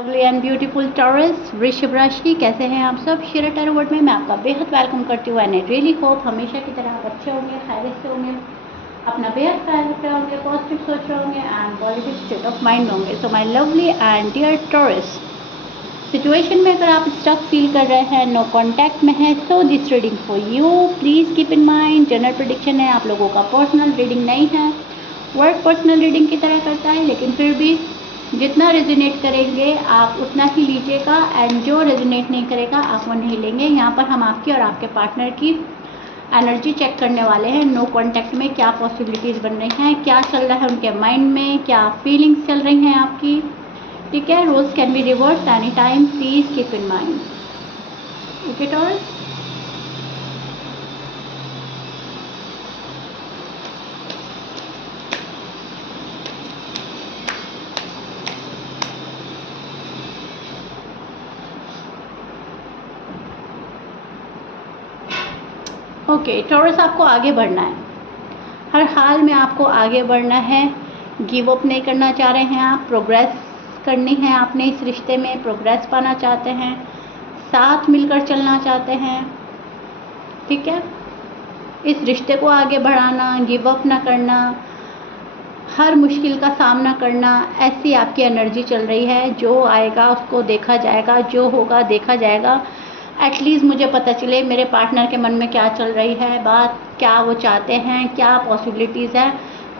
Lovely and beautiful taurus वृषभ राशि, कैसे हैं आप सब। शेरा टैरो वर्ड में मैं आपका बेहद वेलकम करती हूँ एंड आई रियली होप हमेशा की तरह आप अच्छे होंगे, खैरियत से होंगे, अपना बेहद ख्याल रख रहे होंगे, पॉजिटिव सोच रहे होंगे and positive state of mind में होंगे। So my lovely and dear Taurus, situation में अगर आप स्टक फील कर रहे हैं, नो कॉन्टैक्ट में है, so this reading for you. Please keep in mind general prediction है, आप लोगों का पर्सनल रीडिंग नहीं है। वर्ड पर्सनल रीडिंग की तरह करता है, लेकिन फिर भी जितना रेजोनेट करेंगे आप उतना ही लीजिएगा एंड जो रेजोनेट नहीं करेगा आप वो नहीं लेंगे। यहाँ पर हम आपकी और आपके पार्टनर की एनर्जी चेक करने वाले हैं। नो कॉन्टैक्ट में क्या पॉसिबिलिटीज़ बन रही हैं, क्या चल रहा है उनके माइंड में, क्या फीलिंग्स चल रही हैं आपकी। ठीक है, rose can be reverse any time, please keep in mind. Okay Taurus, okay Taurus, आपको आगे बढ़ना है, हर हाल में आपको आगे बढ़ना है। गिव अप नहीं करना चाह रहे हैं आप, प्रोग्रेस करनी है आपने इस रिश्ते में, प्रोग्रेस पाना चाहते हैं, साथ मिलकर चलना चाहते हैं। ठीक है, इस रिश्ते को आगे बढ़ाना, गिव अप ना करना, हर मुश्किल का सामना करना, ऐसी आपकी एनर्जी चल रही है। जो आएगा उसको देखा जाएगा, जो होगा देखा जाएगा। एटलीस्ट मुझे पता चले मेरे पार्टनर के मन में क्या चल रही है बात, क्या वो चाहते हैं, क्या पॉसिबिलिटीज़ है,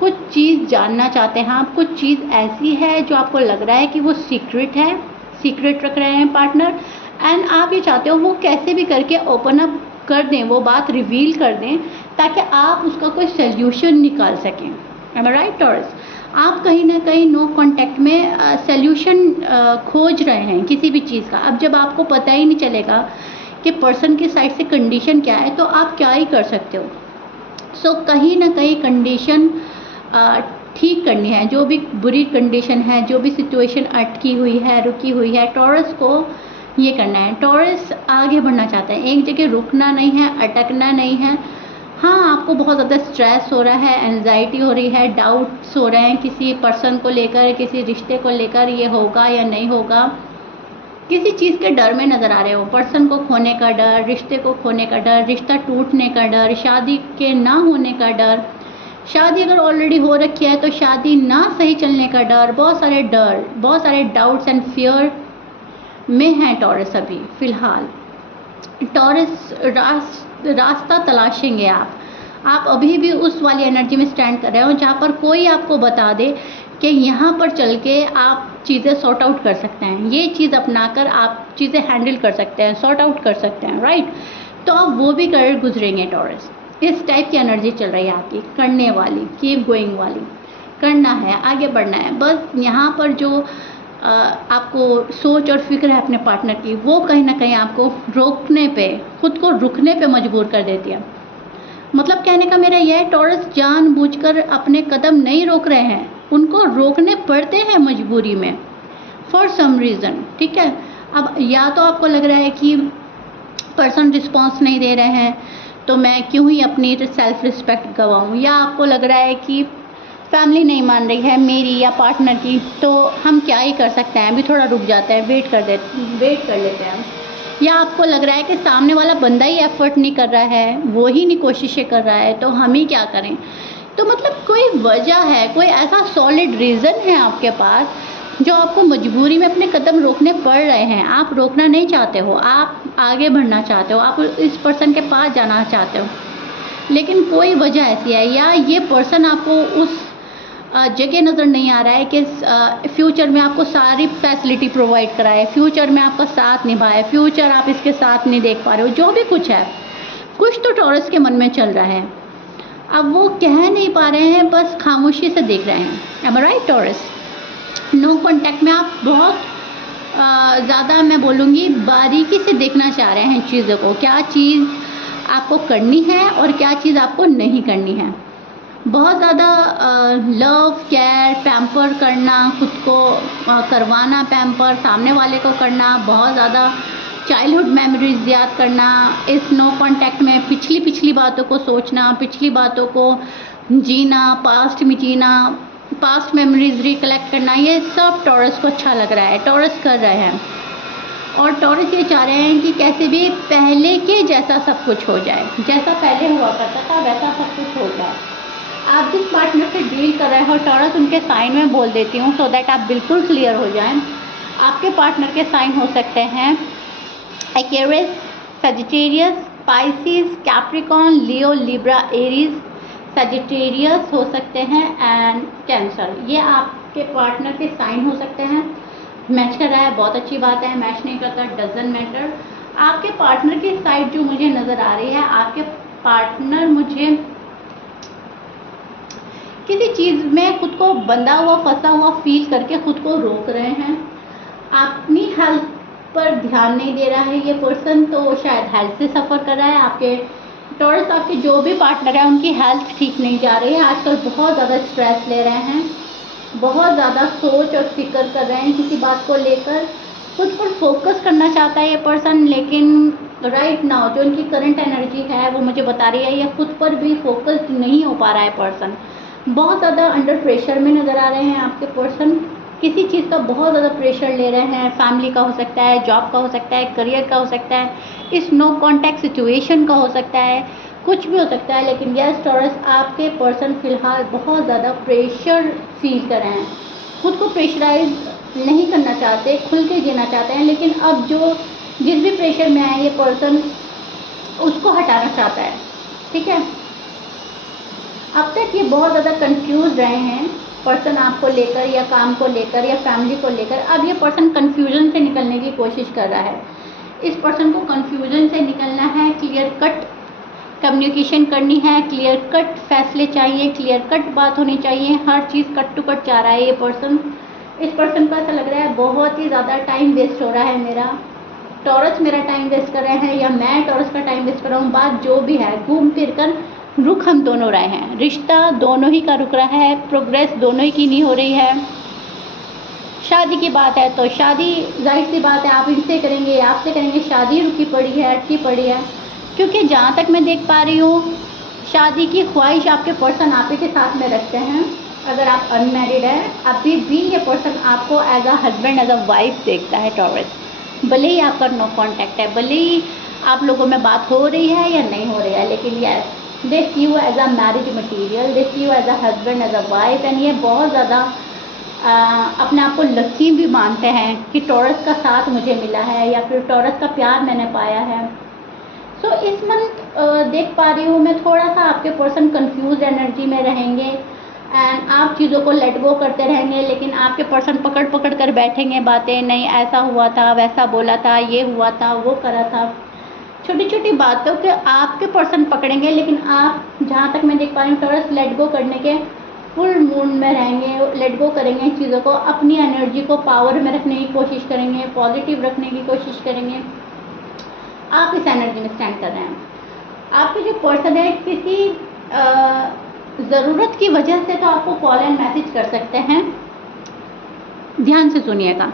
कुछ चीज़ जानना चाहते हैं आप। कुछ चीज़ ऐसी है जो आपको लग रहा है कि वो सीक्रेट है, सीक्रेट रख रहे हैं पार्टनर, एंड आप ये चाहते हो वो कैसे भी करके ओपन अप कर दें, वो बात रिवील कर दें ताकि आप उसका कोई सोल्यूशन निकाल सकें। एम आई राइट टॉरस, आप कहीं ना कहीं नो कॉन्टैक्ट में सोल्यूशन खोज रहे हैं किसी भी चीज़ का। अब जब आपको पता ही नहीं चलेगा कि पर्सन की साइड से कंडीशन क्या है तो आप क्या ही कर सकते हो। सो कहीं ना कहीं कंडीशन ठीक करनी है, जो भी बुरी कंडीशन है, जो भी सिचुएशन अटकी हुई है, रुकी हुई है, टॉरस को ये करना है। टॉरस आगे बढ़ना चाहते हैं, एक जगह रुकना नहीं है, अटकना नहीं है। हाँ, आपको बहुत ज़्यादा स्ट्रेस हो रहा है, एंजाइटी हो रही है, डाउट्स हो रहे हैं किसी पर्सन को लेकर, किसी रिश्ते को लेकर, ये होगा या नहीं होगा, किसी चीज़ के डर में नज़र आ रहे हो। पर्सन को खोने का डर, रिश्ते को खोने का डर, रिश्ता टूटने का डर, शादी के ना होने का डर, शादी अगर ऑलरेडी हो रखी है तो शादी ना सही चलने का डर, बहुत सारे डर, बहुत सारे डाउट्स एंड फियर में हैं टॉरस अभी फ़िलहाल। टॉरस रास्ता तलाशेंगे आप अभी भी उस वाली एनर्जी में स्टैंड कर रहे हो जहाँ पर कोई आपको बता दे कि यहाँ पर चल के आप चीज़ें सॉर्ट आउट कर सकते हैं, ये चीज़ अपनाकर आप चीज़ें हैंडल कर सकते हैं, सॉर्ट आउट कर सकते हैं, राइट। तो आप वो भी कर गुजरेंगे टॉरस। इस टाइप की एनर्जी चल रही है आपकी, करने वाली, कीप गोइंग वाली, करना है, आगे बढ़ना है। बस यहाँ पर जो आपको सोच और फिक्र है अपने पार्टनर की, वो कहीं ना कहीं आपको रोकने पे, खुद को रुकने पे मजबूर कर देती है। मतलब कहने का मेरा यह है, टॉरस जानबूझकर अपने कदम नहीं रोक रहे हैं, उनको रोकने पड़ते हैं मजबूरी में, फॉर सम रीज़न। ठीक है, अब या तो आपको लग रहा है कि पर्सन रिस्पॉन्स नहीं दे रहे हैं तो मैं क्यों ही अपनी सेल्फ रिस्पेक्ट गंवाऊँ, या आपको लग रहा है कि फैमिली नहीं मान रही है मेरी या पार्टनर की, तो हम क्या ही कर सकते हैं, अभी थोड़ा रुक जाते हैं, वेट कर लेते हैं। या आपको लग रहा है कि सामने वाला बंदा ही एफर्ट नहीं कर रहा है, वो ही नहीं कोशिशें कर रहा है, तो हम ही क्या करें। तो मतलब कोई वजह है, कोई ऐसा सॉलिड रीज़न है आपके पास जो आपको मजबूरी में अपने कदम रोकने पड़ रहे हैं। आप रोकना नहीं चाहते हो, आप आगे बढ़ना चाहते हो, आप इस पर्सन के पास जाना चाहते हो, लेकिन कोई वजह ऐसी है, या ये पर्सन आपको उस जगह नज़र नहीं आ रहा है कि फ्यूचर में आपको सारी फैसिलिटी प्रोवाइड कराए, फ्यूचर में आपका साथ निभाए, फ्यूचर आप इसके साथ नहीं देख पा रहे हो। जो भी कुछ है, कुछ तो टॉरस के मन में चल रहा है, अब वो कह नहीं पा रहे हैं, बस खामोशी से देख रहे हैं। एम आई राइट टॉरस, नो कॉन्टैक्ट में आप बहुत ज़्यादा, मैं बोलूँगी, बारीकी से देखना चाह रहे हैं चीज़ों को, क्या चीज़ आपको करनी है और क्या चीज़ आपको नहीं करनी है। बहुत ज़्यादा लव, केयर, पैम्पर करना, खुद को करवाना पैम्पर, सामने वाले को करना, बहुत ज़्यादा चाइल्डहुड मेमोरीज याद करना, इस नो कॉन्टैक्ट में पिछली बातों को सोचना, पिछली बातों को जीना, पास्ट में जीना, पास्ट मेमोरीज रिकलेक्ट करना, ये सब टॉरस को अच्छा लग रहा है, टॉरस कर रहे हैं। और टॉरस ये चाह रहे हैं कि कैसे भी पहले के जैसा सब कुछ हो जाए, जैसा पहले हुआ करता था वैसा सब कुछ हो जाए। आप जिस पार्टनर से डील कर रहे हो, टॉरस उनके साइन में बोल देती हूँ सो दैट आप बिल्कुल क्लियर हो जाएं। आपके पार्टनर के साइन हो सकते हैं एक्वेरियस, सजिटेरियस, पाइसिस, कैप्रिकॉर्न, लियो, लिब्रा, एरीज, सजिटेरियस हो सकते हैं एंड कैंसर। ये आपके पार्टनर के साइन हो सकते हैं। मैच कर रहा है, बहुत अच्छी बात है। मैच नहीं करता, डजंट मैटर। आपके पार्टनर की साइड जो मुझे नज़र आ रही है, आपके पार्टनर मुझे किसी चीज़ में खुद को बंधा हुआ, फंसा हुआ फील करके खुद को रोक रहे हैं। अपनी हेल्थ पर ध्यान नहीं दे रहा है ये पर्सन, तो शायद हेल्थ से सफ़र कर रहा है। आपके टॉरस, आपके जो भी पार्टनर है उनकी हेल्थ ठीक नहीं जा रही है। आजकल बहुत ज़्यादा स्ट्रेस ले रहे हैं, बहुत ज़्यादा सोच और फिक्र कर रहे हैं किसी बात को लेकर। खुद पर फोकस करना चाहता है ये पर्सन, लेकिन राइट नाउ जो इनकी करंट एनर्जी है वो मुझे बता रही है ये खुद पर भी फोकस नहीं हो पा रहा है पर्सन। बहुत ज़्यादा अंडर प्रेशर में नज़र आ रहे हैं आपके पर्सन। किसी चीज़ का बहुत ज़्यादा प्रेशर ले रहे हैं। फैमिली का हो सकता है, जॉब का हो सकता है, करियर का हो सकता है, इस नो कॉन्टैक्ट सिचुएशन का हो सकता है, कुछ भी हो सकता है। लेकिन यस टॉरस, आपके पर्सन फ़िलहाल बहुत ज़्यादा प्रेशर फील कर रहे हैं। खुद को प्रेशराइज नहीं करना चाहते, खुल के जीना चाहते हैं, लेकिन अब जो जिस भी प्रेशर में आए ये पर्सन उसको हटाना चाहता है। ठीक है, अब तक ये बहुत ज़्यादा कंफ्यूज रहे हैं पर्सन आपको लेकर, या काम को लेकर, या फैमिली को लेकर। अब ये पर्सन कंफ्यूजन से निकलने की कोशिश कर रहा है। इस पर्सन को कंफ्यूजन से निकलना है, क्लियर कट कम्युनिकेशन करनी है, क्लियर कट फैसले चाहिए, क्लियर कट बात होनी चाहिए। हर चीज़ कट टू कट चाह रहा है ये पर्सन। इस पर्सन को ऐसा लग रहा है बहुत ही ज़्यादा टाइम वेस्ट हो रहा है मेरा, टॉरस मेरा टाइम वेस्ट कर रहे हैं, या मैं टॉरस का टाइम वेस्ट कर रहा हूँ। बात जो भी है, घूम फिर कर रुक हम दोनों रहे हैं, रिश्ता दोनों ही का रुक रहा है, प्रोग्रेस दोनों ही की नहीं हो रही है। शादी की बात है तो शादी जाहिर सी बात है आप इनसे करेंगे, आपसे करेंगे, शादी रुकी पड़ी है, अटकी पड़ी है। क्योंकि जहाँ तक मैं देख पा रही हूँ शादी की ख्वाहिश आपके पर्सन आप ही के साथ में रखते हैं। अगर आप अनमैरिड है, अभी भी ये पर्सन आपको as a husband, as a wife देखता है टॉरस। भले ही आपका नो कॉन्टैक्ट है, भले ही आप लोगों में बात हो रही है या नहीं हो रही है, लेकिन yes they see you as a marriage material, they see you as a husband, as a wife. And ये बहुत ज़्यादा अपने आप को लकी भी मानते हैं कि टॉरस का साथ मुझे मिला है, या फिर टॉरस का प्यार मैंने पाया है। सो इस मंथ देख पा रही हूँ मैं थोड़ा सा आपके पर्सन कंफ्यूज एनर्जी में रहेंगे एंड आप चीज़ों को लेट गो करते रहेंगे। लेकिन आपके पर्सन पकड़ पकड़ कर बैठेंगे बातें, नहीं ऐसा हुआ था, वैसा बोला था, ये हुआ था, वो करा था। छोटी छोटी बातों के आपके पर्सन पकड़ेंगे, लेकिन आप जहाँ तक मैं देख पा रही हूँ टॉरस लेट गो करने के फुल मूड में रहेंगे, लेट गो करेंगे चीज़ों को, अपनी एनर्जी को पावर में रखने की कोशिश करेंगे, पॉजिटिव रखने की कोशिश करेंगे। आप इस एनर्जी में स्टैंड कर रहे हैं। आपके जो पर्सन है किसी ज़रूरत की वजह से तो आपको कॉल एंड मैसेज कर सकते हैं। ध्यान से सुनिएगा,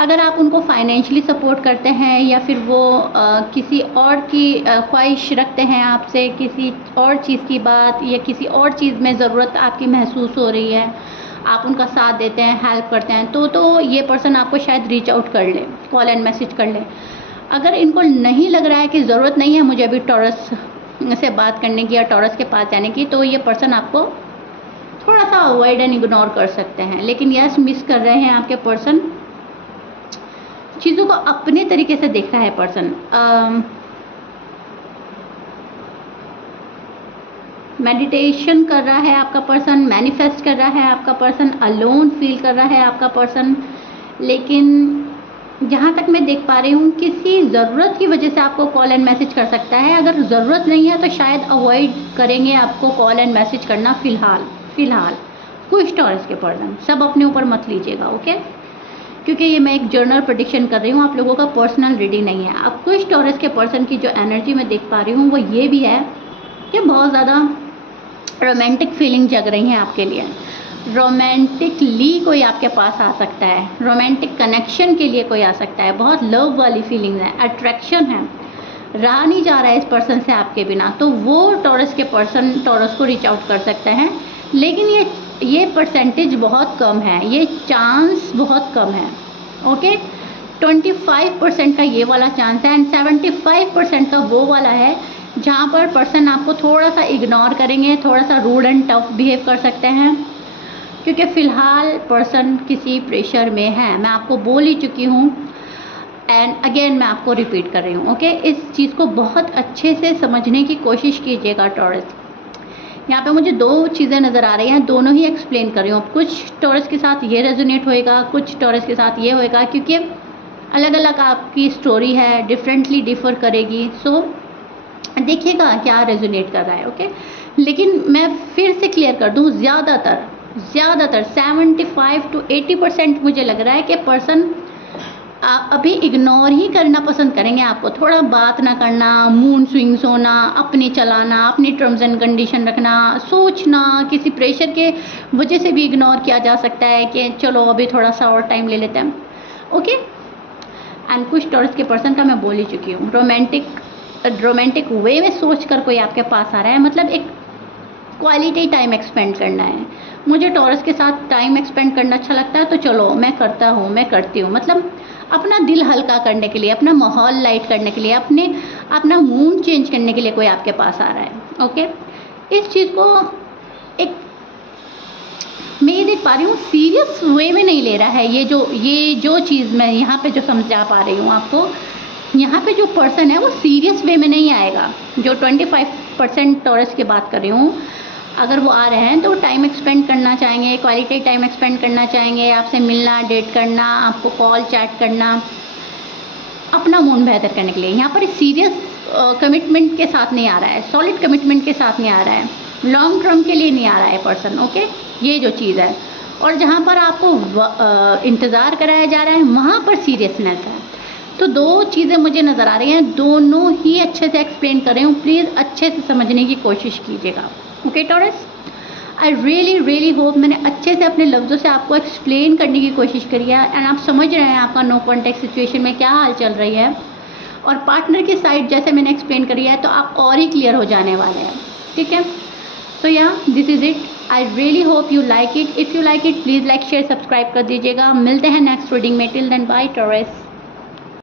अगर आप उनको फाइनेंशियली सपोर्ट करते हैं, या फिर वो किसी और की ख्वाहिश रखते हैं आपसे, किसी और चीज़ की बात या किसी और चीज़ में ज़रूरत आपकी महसूस हो रही है, आप उनका साथ देते हैं, हेल्प करते हैं, तो ये पर्सन आपको शायद रीच आउट कर ले, कॉल एंड मैसेज कर ले। अगर इनको नहीं लग रहा है कि ज़रूरत नहीं है मुझे अभी टॉरस से बात करने की या टॉरस के पास जाने की, तो ये पर्सन आपको थोड़ा सा अवॉइड एंड इग्नोर कर सकते हैं। लेकिन यस, मिस कर रहे हैं आपके पर्सन, चीज़ों को अपने तरीके से देख रहा है पर्सन। मेडिटेशन कर रहा है आपका पर्सन, मैनिफेस्ट कर रहा है आपका पर्सन, अलोन फील कर रहा है आपका पर्सन। लेकिन जहाँ तक मैं देख पा रही हूँ किसी ज़रूरत की वजह से आपको कॉल एंड मैसेज कर सकता है। अगर ज़रूरत नहीं है तो शायद अवॉइड करेंगे आपको कॉल एंड मैसेज करना फ़िलहाल कुछ टॉरस के पर्सन, सब अपने ऊपर मत लीजिएगा, ओके? क्योंकि ये मैं एक जर्नल प्रेडिक्शन कर रही हूँ, आप लोगों का पर्सनल रीडिंग नहीं है। अब कुछ टॉरस के पर्सन की जो एनर्जी मैं देख पा रही हूँ वो ये भी है कि बहुत ज़्यादा रोमांटिक फीलिंग जग रही हैं आपके लिए। रोमांटिकली कोई आपके पास आ सकता है, रोमांटिक कनेक्शन के लिए कोई आ सकता है, बहुत लव वाली फीलिंग है, अट्रैक्शन है, रहा नहीं जा रहा है इस पर्सन से आपके बिना। तो वो टॉरस के पर्सन टॉरस को रीच आउट कर सकते हैं। लेकिन ये ये परसेंटेज बहुत कम है, ये चांस बहुत कम है। ओके, 25% का ये वाला चांस है एंड 75% का वो वाला है जहाँ पर पर्सन आपको थोड़ा सा इग्नोर करेंगे, थोड़ा सा रूड एंड टफ बिहेव कर सकते हैं, क्योंकि फ़िलहाल पर्सन किसी प्रेशर में है। मैं आपको बोल ही चुकी हूँ एंड अगेन मैं आपको रिपीट कर रही हूँ। ओके, इस चीज़ को बहुत अच्छे से समझने की कोशिश कीजिएगा टॉरस। यहाँ पे मुझे दो चीज़ें नज़र आ रही हैं, दोनों ही एक्सप्लेन कर रही हूँ। कुछ टॉरस के साथ ये रेजोनेट होएगा, कुछ टॉरस के साथ ये होएगा, क्योंकि अलग अलग आपकी स्टोरी है, डिफरेंटली डिफर करेगी। सो देखिएगा क्या रेजोनेट कर रहा है। ओके, लेकिन मैं फिर से क्लियर कर दूँ, ज़्यादातर 75 to 80% मुझे लग रहा है कि पर्सन अभी इग्नोर ही करना पसंद करेंगे आपको, थोड़ा बात ना करना, मूड स्विंग्स होना, अपने चलाना, अपनी टर्म्स एंड कंडीशन रखना, सोचना, किसी प्रेशर के वजह से भी इग्नोर किया जा सकता है कि चलो अभी थोड़ा सा और टाइम ले लेते हैं। ओके, एंड कुछ टॉरस के पर्सन का मैं बोल ही चुकी हूँ, रोमांटिक वे में सोच कर कोई आपके पास आ रहा है, मतलब एक क्वालिटी टाइम एक्सपेंड करना है। मुझे टॉरस के साथ टाइम एक्सपेंड करना अच्छा लगता है, तो चलो मैं करता हूँ, मैं करती हूँ, मतलब अपना दिल हल्का करने के लिए, अपना माहौल लाइट करने के लिए, अपना मूड चेंज करने के लिए कोई आपके पास आ रहा है। ओके, इस चीज़ को एक मैं ये देख पा रही हूँ सीरियस वे में नहीं ले रहा है। ये जो चीज़ मैं यहाँ पे जो समझा पा रही हूँ आपको, यहाँ पे जो पर्सन है वो सीरियस वे में नहीं आएगा। जो 25% टॉरस की बात कर रही हूँ, अगर वो आ रहे हैं तो टाइम एक्सपेंड करना चाहेंगे, क्वालिटी टाइम एक्सपेंड करना चाहेंगे, आपसे मिलना, डेट करना, आपको कॉल चैट करना, अपना मूड बेहतर करने के लिए। यहाँ पर सीरियस कमिटमेंट के साथ नहीं आ रहा है, सॉलिड कमिटमेंट के साथ नहीं आ रहा है, लॉन्ग टर्म के लिए नहीं आ रहा है पर्सन। ओके, ये जो चीज़ है, और जहाँ पर आपको इंतज़ार कराया जा रहा है वहाँ पर सीरियसनेस है। तो दो चीज़ें मुझे नज़र आ रही हैं, दोनों ही अच्छे से एक्सप्लेन कर रही हूँ, प्लीज़ अच्छे से समझने की कोशिश कीजिएगा। ओके टॉरस, आई रियली होप मैंने अच्छे से अपने लफ्ज़ों से आपको एक्सप्लेन करने की कोशिश करी है एंड आप समझ रहे हैं आपका नो कॉन्टेक्ट सिचुएशन में क्या हाल चल रही है, और पार्टनर की साइड जैसे मैंने एक्सप्लेन करी है तो आप और ही क्लियर हो जाने वाले हैं। ठीक है, तो या this is it. I really hope you like it. If you like it please like share subscribe कर दीजिएगा। मिलते हैं नेक्स्ट रीडिंग में। Till then bye taurus.